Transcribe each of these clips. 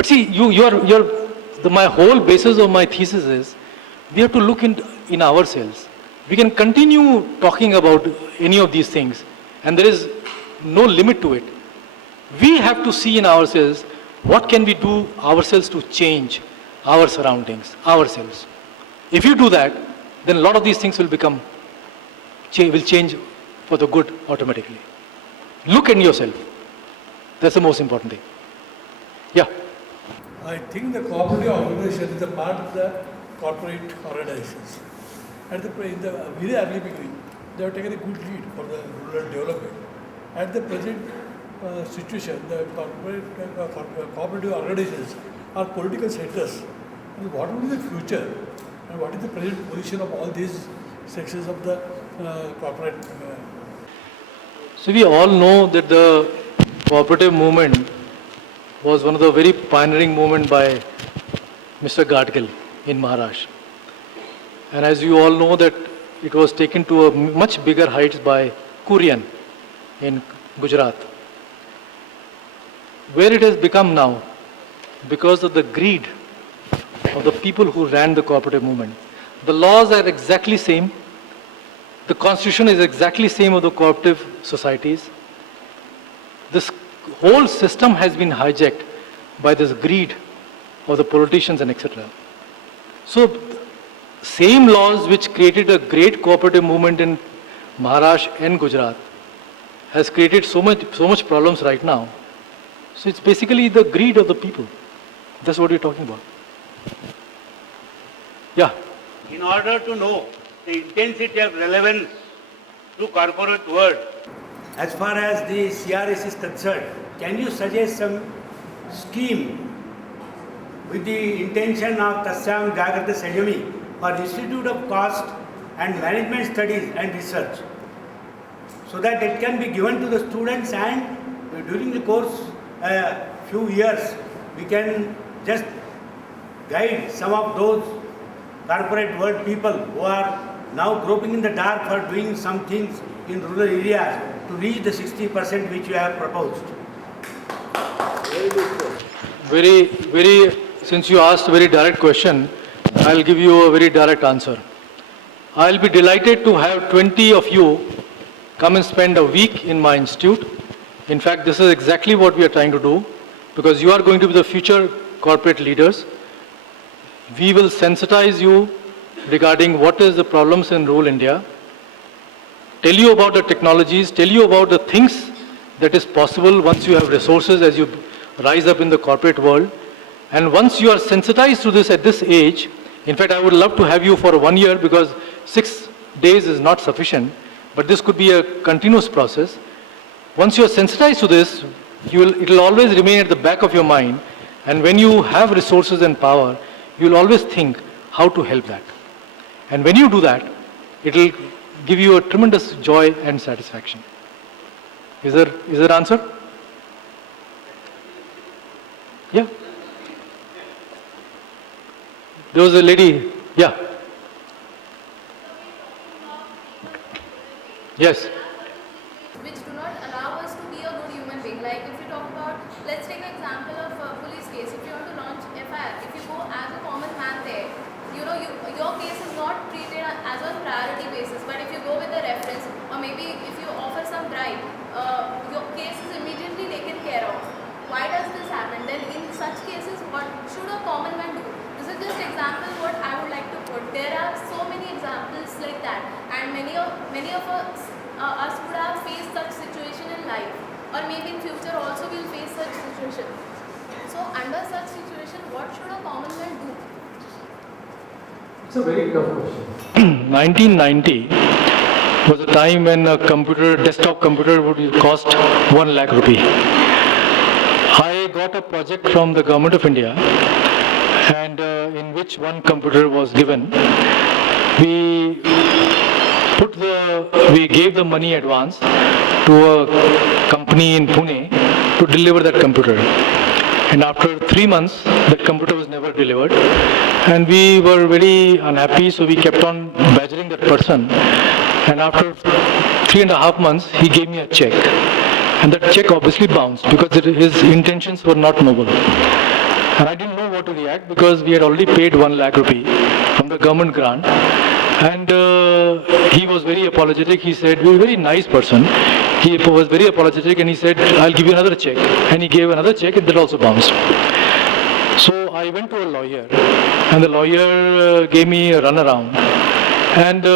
But see, my whole basis of my thesis is we have to look in ourselves. We can continue talking about any of these things, and there is no limit to it. We have to see in ourselves what can we do ourselves to change our surroundings, ourselves. If you do that, then a lot of these things will change for the good automatically. Look at yourself. That's the most important thing. Yeah. I think the cooperative organization is a part of the corporate organizations. In the very early beginning, they have taken a good lead for the rural development. At the present situation, the cooperative organizations are political centers. And what will be the future and what is the present position of all these sections of the corporate? So we all know that the cooperative movement was one of the very pioneering movement by Mr. Gadkil in Maharashtra. And as you all know that it was taken to a much bigger heights by Kurian in Gujarat. Where it has become now, because of the greed of the people who ran the cooperative movement. The laws are exactly same. The constitution is exactly same of the cooperative societies. This whole system has been hijacked by this greed of the politicians and etc. So, same laws which created a great cooperative movement in Maharashtra and Gujarat has created so much problems right now. So it's basically the greed of the people. That's what you're talking about. Yeah. In order to know the intensity of relevance to corporate world, as far as the CRS is concerned, can you suggest some scheme with the intention of Tasyam Jagrata Sanjami or Institute of Cost and Management Studies and Research, so that it can be given to the students, and during the course few years we can just guide some of those corporate world people who are now groping in the dark for doing some things in rural areas to reach the 60% which you have proposed. Since you asked a very direct question, I'll give you a very direct answer. I'll be delighted to have 20 of you come and spend a week in my institute. In fact, this is exactly what we are trying to do, because you are going to be the future corporate leaders. We will sensitize you regarding what is the problems in rural India, tell you about the technologies, tell you about the things that is possible once you have resources as you rise up in the corporate world. And once you are sensitized to this at this age, in fact, I would love to have you for 1 year, because 6 days is not sufficient, but this could be a continuous process. Once you are sensitized to this, it will always remain at the back of your mind, and when you have resources and power, you will always think how to help that. And when you do that, it will give you a tremendous joy and satisfaction. Is there answer? Yeah. There was a lady. Yeah. Yes. Which do not allow us to be a good human being. Like if you talk about, let's take an example of a police case. If you want to launch FIR, if you go as a common man there, your case is not treated as a priority basis. But if you go with the reference, or maybe if you offer some bribe, your case is immediately taken care of. Why does this happen? Then in such cases, what should a common man do? This is just example what I would like to put. There are so many examples like that, and many of us would have faced such situation in life, or maybe in future also will face such situation. So under such situation, what should a common man do? It's a very tough question. 1990 was a time when a desktop computer would cost 1 lakh rupee. I got a project from the government of India, and in which one computer was given. We gave the money advance to a company in Pune to deliver that computer. And after 3 months, that computer was never delivered. And we were very unhappy, so we kept on badgering that person. And after 3.5 months, he gave me a check. And that check obviously bounced because his intentions were not noble. And I didn't know what to react because we had already paid 1 lakh rupee from the government grant. And he was very apologetic. He said, "You're a very nice person." He was very apologetic and he said, "I'll give you another check." And he gave another check and that also bounced. So I went to a lawyer and the lawyer gave me a runaround. And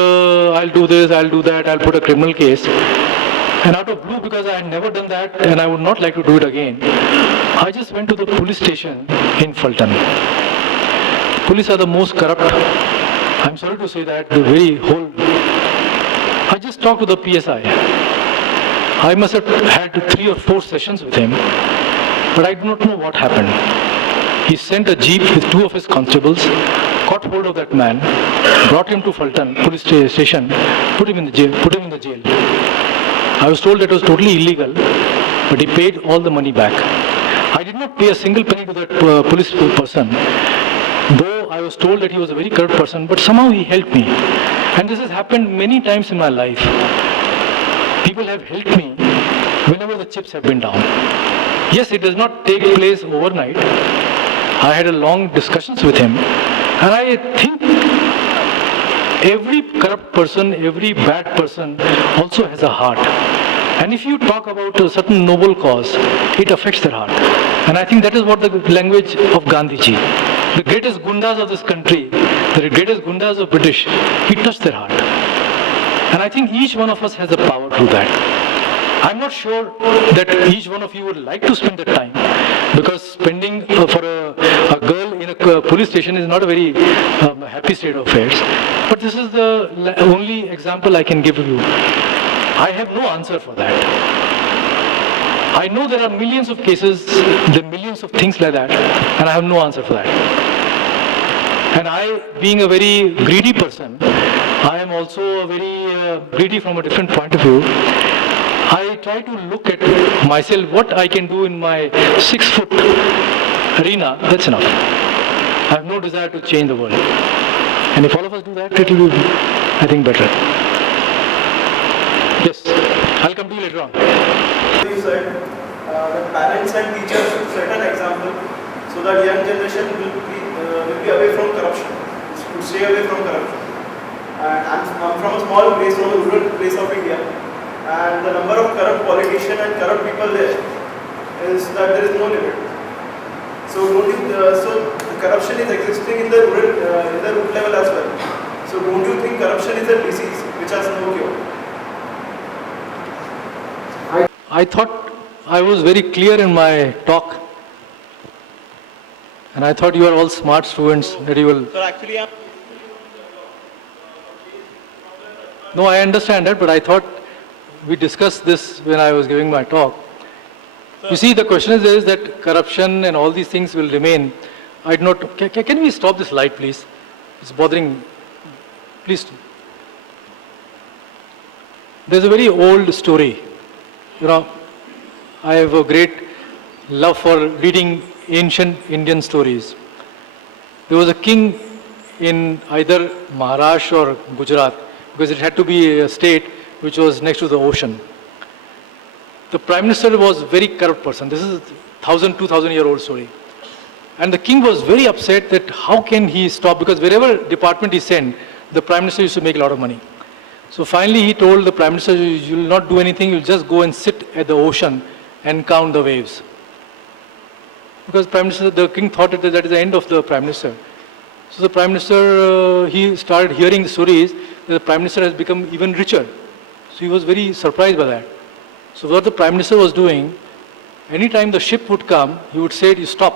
I'll do this, I'll do that, I'll put a criminal case. And out of blue, because I had never done that and I would not like to do it again, I just went to the police station in Fulton. Police are the most corrupt. I'm sorry to say that, the very whole. I just talked to the PSI. I must have had 3 or 4 sessions with him, but I do not know what happened. He sent a jeep with 2 of his constables, caught hold of that man, brought him to Fulton police station, put him in the jail. I was told that it was totally illegal, but he paid all the money back. I did not pay a single penny to that police person, though I was told that he was a very corrupt person, but somehow he helped me. And this has happened many times in my life. People have helped me whenever the chips have been down. Yes, it does not take place overnight. I had a long discussions with him, and I think every corrupt person, every bad person also has a heart. And if you talk about a certain noble cause, it affects their heart. And I think that is what the language of Gandhiji. The greatest gundas of this country, the greatest gundas of British, he touched their heart. And I think each one of us has the power to do that. I'm not sure that each one of you would like to spend the time, because spending for a girl in a police station is not a very happy state of affairs. But this is the only example I can give you. I have no answer for that. I know there are millions of cases, there are millions of things like that, and I have no answer for that. And I, being a very greedy person, I am also a very greedy from a different point of view. I try to look at myself, what I can do in my 6-foot arena, that's enough. I have no desire to change the world. And if all of us do that, it will be, I think, better. Yes, I'll come to you later on. You said that parents and teachers should set an example so that young generation will be away from corruption, to stay away from corruption. And I'm from a small place, from a rural place of India, and the number of corrupt politicians and corrupt people there is that there is no limit. So the corruption is existing in the root level as well. So don't you think corruption is a disease which has no cure? I thought I was very clear in my talk, and I thought you are all smart students that you will. So actually, No, I understand that, but I thought we discussed this when I was giving my talk. You see, the question is that corruption and all these things will remain. I do not. Can we stop this light, please? It's bothering. Please. There's a very old story. You know, I have a great love for reading ancient Indian stories. There was a king in either Maharashtra or Gujarat, because it had to be a state which was next to the ocean. The prime minister was a very corrupt person. This is a 1,000, 2,000-year-old story. And the king was very upset that how can he stop, because wherever department he sent, the prime minister used to make a lot of money. So finally he told the prime minister, you will not do anything, you will just go and sit at the ocean and count the waves. Because the king thought that that is the end of the prime minister. So the prime minister, he started hearing the stories that the prime minister has become even richer. So he was very surprised by that. So what the prime minister was doing, anytime the ship would come, he would say, you stop.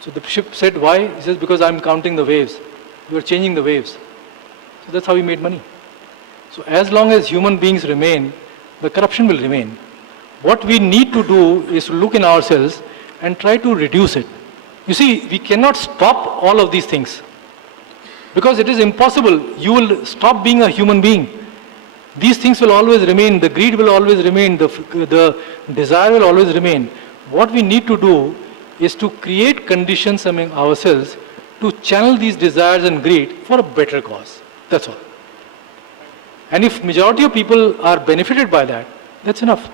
So the ship said, why? He says, because I'm counting the waves. You are changing the waves. So that's how he made money. So as long as human beings remain, the corruption will remain. What we need to do is to look in ourselves and try to reduce it. You see, we cannot stop all of these things, because it is impossible. You will stop being a human being. These things will always remain. The greed will always remain. The desire will always remain. What we need to do is to create conditions among ourselves to channel these desires and greed for a better cause. That's all. And if majority of people are benefited by that, that's enough.